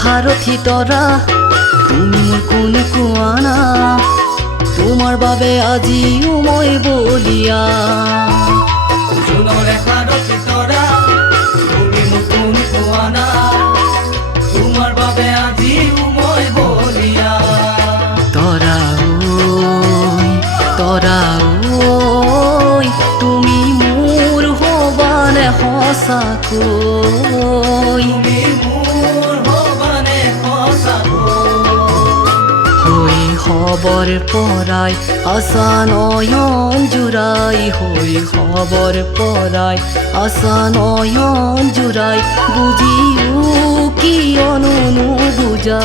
সাৰথি তৰা তুমি মোৰ কোন কোৱানা তোমাৰ বাবে আজিও মই বলিয়া জোনৰে সাৰথি তৰা তুমি মোৰ কোন কোৱানা তোমাৰ বাবে আজিও মই বলিয়া তৰা ঐ তুমি মোৰ হবানে সঁচাকৈ খবৰ পৰাই আশা নয়ন জুৰাই হৈ খবৰ পৰাই আশা নয়ন জুৰাই বুজিও কিয়নো নুবুজা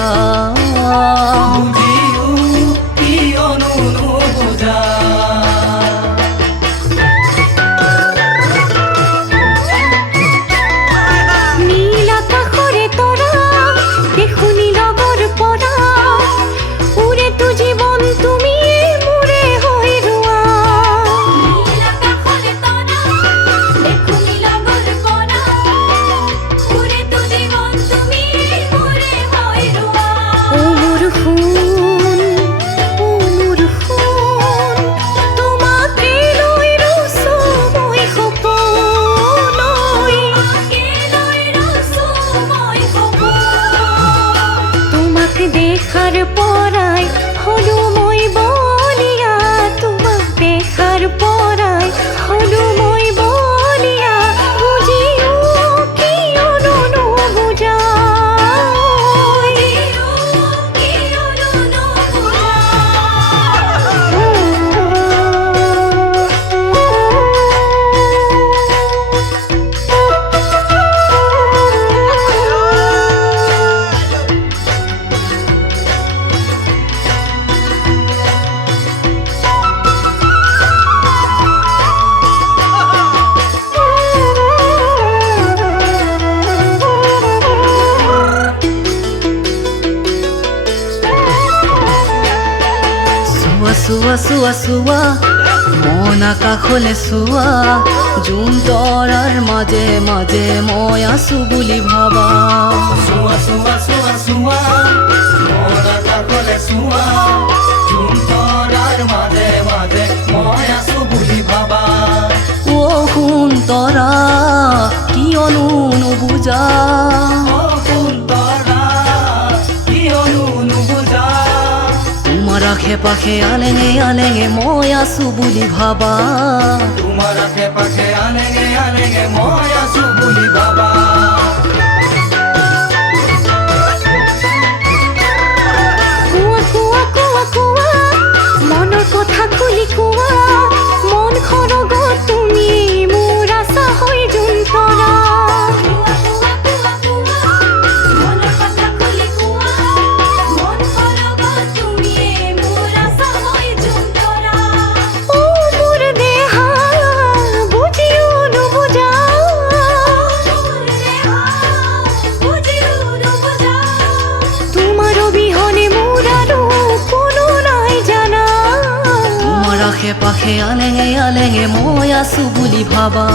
দেখার পরাই হলো মই বলিয়া তোমাক দেখার পরাই হলো মই বলিয়া বুঝিও কিয়নো নুবুজা চোৱা চোৱা চোৱা মন আকাশলে চোৱা জোন তৰাৰ মাজে মাজে মই আছো বুলি ভাবা চোৱা চোৱা চোৱা চোৱা মন আকাশলে চোৱা জোন তৰাৰ মাজে মাজে মই আছো বুলি ভাবা অ সোণ তৰা কিয়নো নুবুজা আশে পাশে আলেঙে আলেঙে মই আছো বুলি ভাবা তোমাৰ আশে পাশে আলেঙে আলেঙে মই আছো বুলি ভাবা কোৱা কোৱা কোৱা কোৱা মনৰ কথা খুলি কোৱা মন খৰগত তুমি মোৰ আশা হৈ জোন তৰা আশে পাশে আলেঙে আলেঙে মই আছো বুলি ভাবা